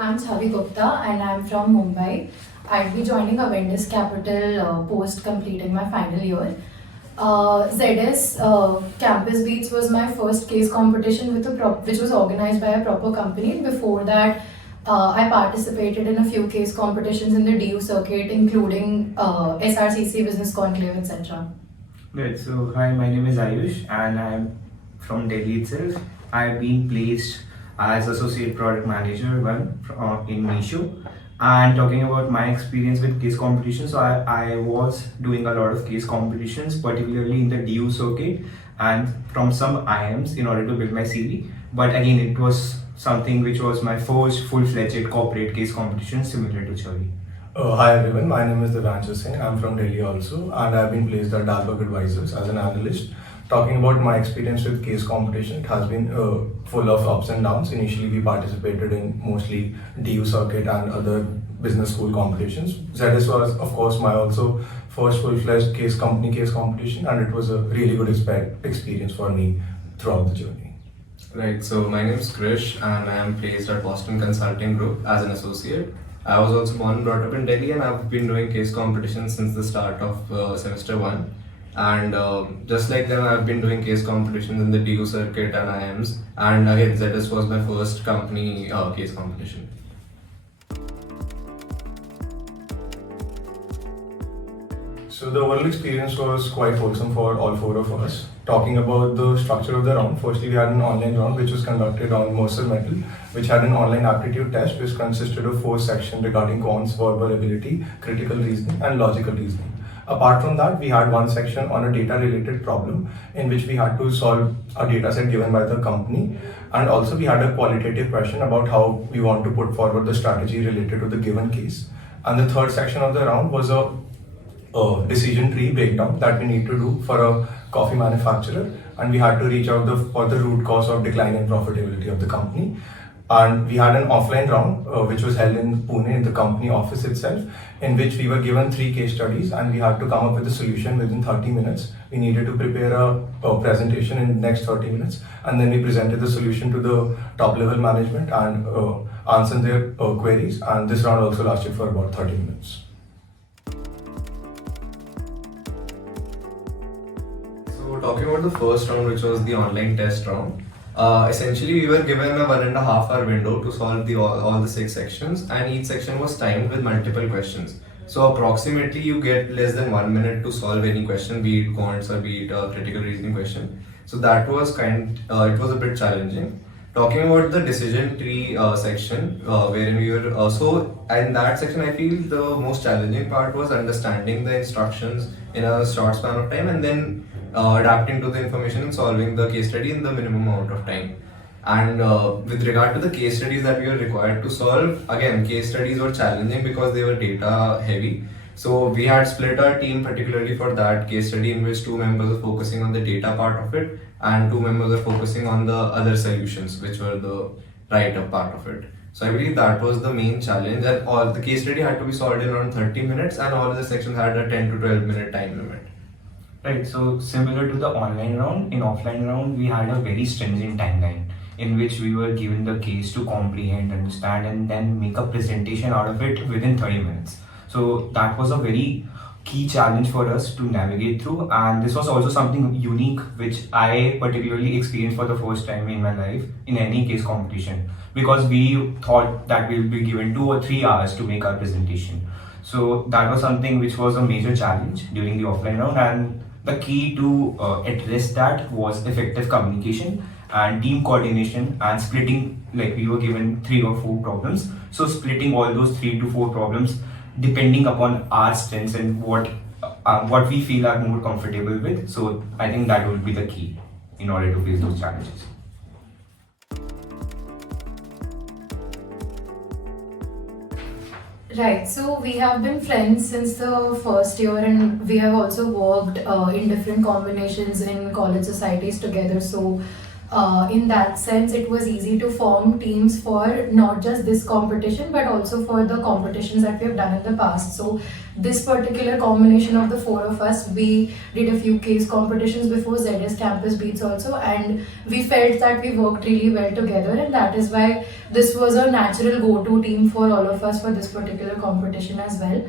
I'm Chavi Gupta and I'm from Mumbai. I'll be joining Avendus Capital post completing my final year. ZS Campus Beats was my first case competition which was organized by a proper company. Before that, I participated in a few case competitions in the DU circuit, including SRCC, Business Conclave, etc. Right, so hi, my name is Ayush and I'm from Delhi itself. I've been placed as Associate Product Manager in Meesho. And talking about my experience with case competitions, so I was doing a lot of case competitions, particularly in the DU circuit and from some IMs in order to build my CV. But again, it was something which was my first full-fledged corporate case competition similar to Chavi. Hi everyone, my name is Divyanshu Singh. I'm from Delhi also, and I've been placed at Dalberg Advisors as an analyst. Talking about my experience with case competition, it has been full of ups and downs. Initially, we participated in mostly DU circuit and other business school competitions. ZS was, of course, my also first full-fledged case competition, and it was a really good experience for me throughout the journey. Right, so my name is Krrish and I am placed at Boston Consulting Group as an associate. I was also born and brought up in Delhi and I've been doing case competitions since the start of semester 1. And just like them, I've been doing case competitions in the DU circuit and IMs. And again, ZS was my first company case competition. So the overall experience was quite wholesome for all four of us. Talking about the structure of the round, firstly we had an online round which was conducted on Mercer Metal, which had an online aptitude test which consisted of 4 sections regarding quants, verbal ability, critical reasoning and logical reasoning. Apart from that, we had one section on a data related problem in which we had to solve a data set given by the company, and also we had a qualitative question about how we want to put forward the strategy related to the given case. And the third section of the round was a decision tree breakdown that we need to do for a coffee manufacturer, and we had to reach out for the root cause of decline in profitability of the company. And we had an offline round which was held in Pune in the company office itself, in which we were given 3 case studies and we had to come up with a solution within 30 minutes. We needed to prepare a presentation in the next 30 minutes, and then we presented the solution to the top level management and answered their queries, and this round also lasted for about 30 minutes. So talking about the first round, which was the online test round, essentially we were given a 1.5 hour window to solve all the 6 sections, and each section was timed with multiple questions. So approximately you get less than 1 minute to solve any question, be it quants or be it a critical reasoning question. So that was it was a bit challenging. Talking about the decision tree section, wherein we were so in that section, I feel the most challenging part was understanding the instructions in a short span of time and then adapting to the information and solving the case study in the minimum amount of time. And with regard to the case studies that we were required to solve, again, case studies were challenging because they were data heavy. So we had split our team particularly for that case study, in which 2 members are focusing on the data part of it and 2 members are focusing on the other solutions, which were the write-up part of it. So I believe that was the main challenge, and all the case study had to be solved in around 30 minutes and all of the sections had a 10 to 12 minute time limit. Right, so similar to the online round, in offline round we had a very stringent timeline in which we were given the case to comprehend, understand and then make a presentation out of it within 30 minutes. So that was a very key challenge for us to navigate through, and this was also something unique which I particularly experienced for the first time in my life in any case competition, because we thought that we would be given 2 or 3 hours to make our presentation. So that was something which was a major challenge during the offline round, and the key to address that was effective communication and team coordination and splitting, like we were given 3 or 4 problems. So splitting all those 3 to 4 problems depending upon our strengths and what we feel are more comfortable with. So I think that would be the key in order to face those challenges. Right, so we have been friends since the first year and we have also worked in different combinations in college societies together. So In that sense, it was easy to form teams for not just this competition but also for the competitions that we have done in the past. So this particular combination of the four of us, we did a few case competitions before ZS Campus Beats also, and we felt that we worked really well together, and that is why this was a natural go-to team for all of us for this particular competition as well.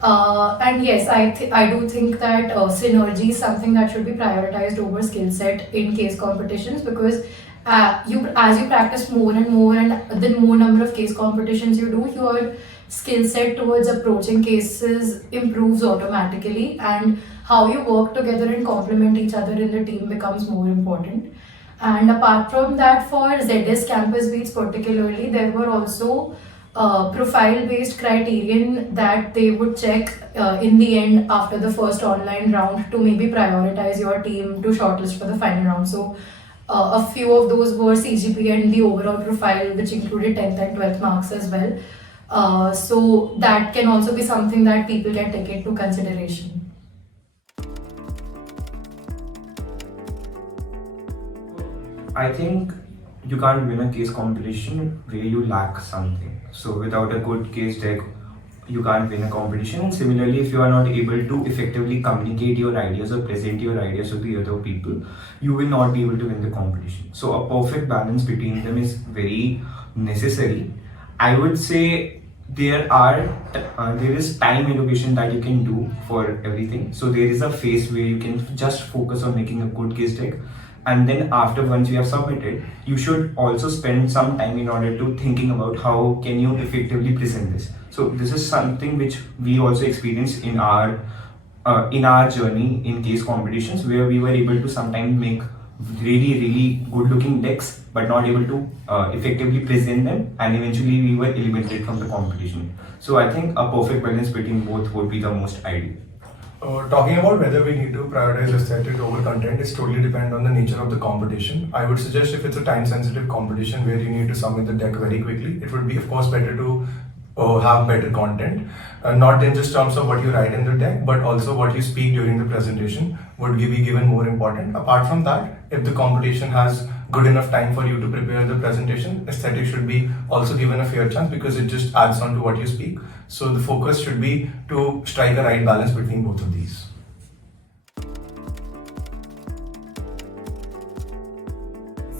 And yes, I do think that synergy is something that should be prioritized over skill set in case competitions, because as you practice more and more, and the more number of case competitions you do, your skill set towards approaching cases improves automatically, and how you work together and complement each other in the team becomes more important. And apart from that, for ZS Campus Beats particularly, there were also profile-based criterion that they would check in the end after the first online round to maybe prioritize your team to shortlist for the final round. So a few of those were CGP and the overall profile, which included 10th and 12th marks as well. So that can also be something that people can take into consideration. I think you can't win a case competition where you lack something. So without a good case deck, you can't win a competition. And similarly, if you are not able to effectively communicate your ideas or present your ideas to the other people, you will not be able to win the competition. So a perfect balance between them is very necessary. I would say there is time allocation that you can do for everything. So there is a phase where you can just focus on making a good case deck, and then after once you have submitted, you should also spend some time in order to thinking about how can you effectively present this. So this is something which we also experienced in our journey in case competitions, where we were able to sometimes make really good looking decks but not able to effectively present them, and eventually we were eliminated from the competition. So I think a perfect balance between both would be the most ideal. Talking about whether we need to prioritize aesthetic over content is totally depend on the nature of the competition. I would suggest if it's a time-sensitive competition where you need to submit the deck very quickly, it would be of course better to have better content, not in just terms of what you write in the deck, but also what you speak during the presentation would be given more important. Apart from that, if the competition has good enough time for you to prepare the presentation, aesthetic should be also given a fair chance because it just adds on to what you speak. So the focus should be to strike a right balance between both of these.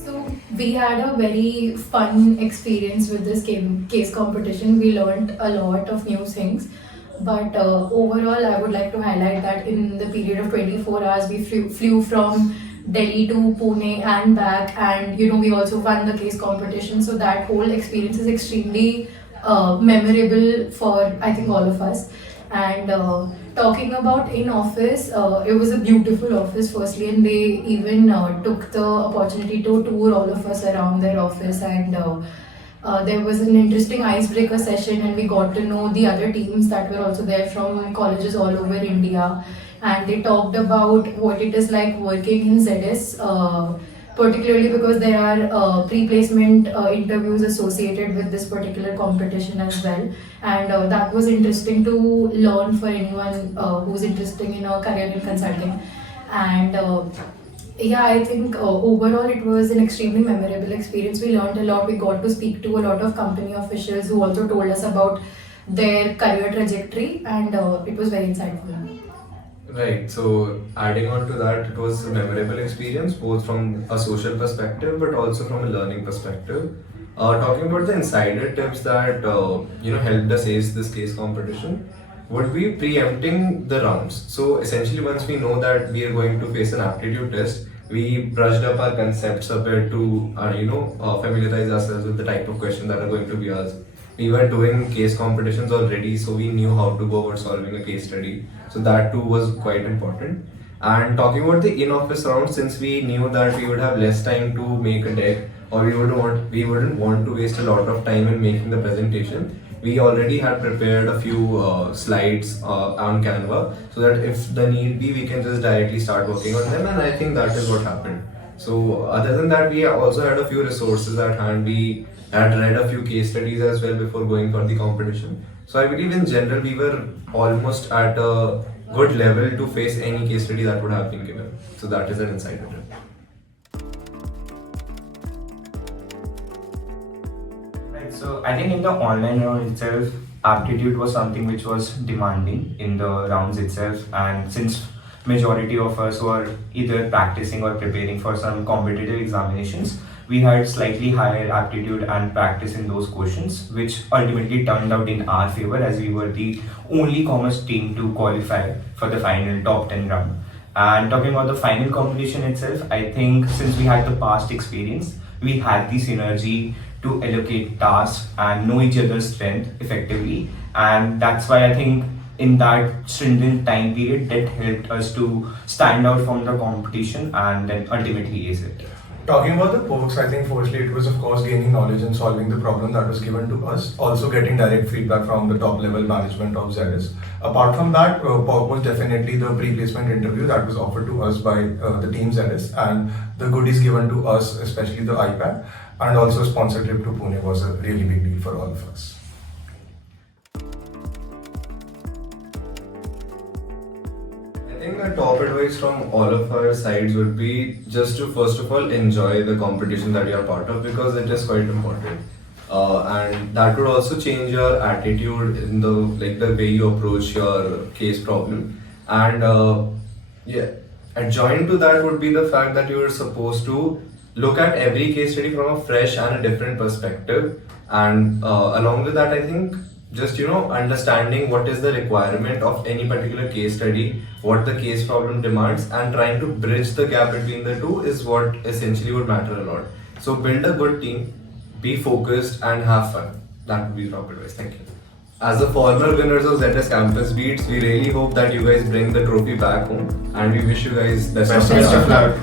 So we had a very fun experience with this case competition. We learned a lot of new things. But overall, I would like to highlight that in the period of 24 hours, we flew from Delhi to Pune and back, and we also won the case competition. So that whole experience is extremely memorable for I think all of us. And talking about in office, it was a beautiful office firstly, and they even took the opportunity to tour all of us around their office, and there was an interesting icebreaker session, and we got to know the other teams that were also there from colleges all over India, and they talked about what it is like working in ZS, particularly because there are pre-placement interviews associated with this particular competition as well, and that was interesting to learn for anyone who's interested in a career in consulting. And yeah, I think overall it was an extremely memorable experience. We learned a lot. We got to speak to a lot of company officials who also told us about their career trajectory, and it was very insightful. Right, so adding on to that, it was a memorable experience both from a social perspective but also from a learning perspective. Talking about the insider tips that helped us ace this case competition would be preempting the rounds. So essentially, once we know that we are going to face an aptitude test, we brushed up our concepts a bit to familiarize ourselves with the type of questions that are going to be asked. We were doing case competitions already, so we knew how to go about solving a case study. So that too was quite important. And talking about the in-office round, since we knew that we would have less time to make a deck, or we wouldn't want to waste a lot of time in making the presentation, we already had prepared a few slides on Canva, so that if the need be, we can just directly start working on them. And I think that is what happened. So other than that, we also had a few resources at hand. We had read a few case studies as well before going for the competition. So I believe in general we were almost at a good level to face any case study that would have been given. So that is an insider tip. So I think in the online round itself, aptitude was something which was demanding in the rounds itself, and since majority of us were either practicing or preparing for some competitive examinations, we had slightly higher aptitude and practice in those questions, which ultimately turned out in our favor as we were the only commerce team to qualify for the final top 10 round. And talking about the final competition itself, I think since we had the past experience, we had the synergy to allocate tasks and know each other's strength effectively. And that's why I think in that stringent time period that helped us to stand out from the competition and then ultimately ace it. Talking about the perks, I think firstly it was of course gaining knowledge and solving the problem that was given to us. Also getting direct feedback from the top level management of ZS. Apart from that, perk was definitely the pre-placement interview that was offered to us by the team ZS, and the goodies given to us, especially the iPad, and also sponsor trip to Pune was a really big deal for all of us. I think the top advice from all of our sides would be just to first of all enjoy the competition that you are part of, because it is quite important. And that would also change your attitude in the way you approach your case problem. And adjoined to that would be the fact that you are supposed to look at every case study from a fresh and a different perspective. And along with that, I think just understanding what is the requirement of any particular case study, what the case problem demands, and trying to bridge the gap between the two is what essentially would matter a lot. So build a good team, be focused, and have fun. That would be top advice. Thank you. As the former winners of ZS Campus Beats, we really hope that you guys bring the trophy back home, and we wish you guys best of luck.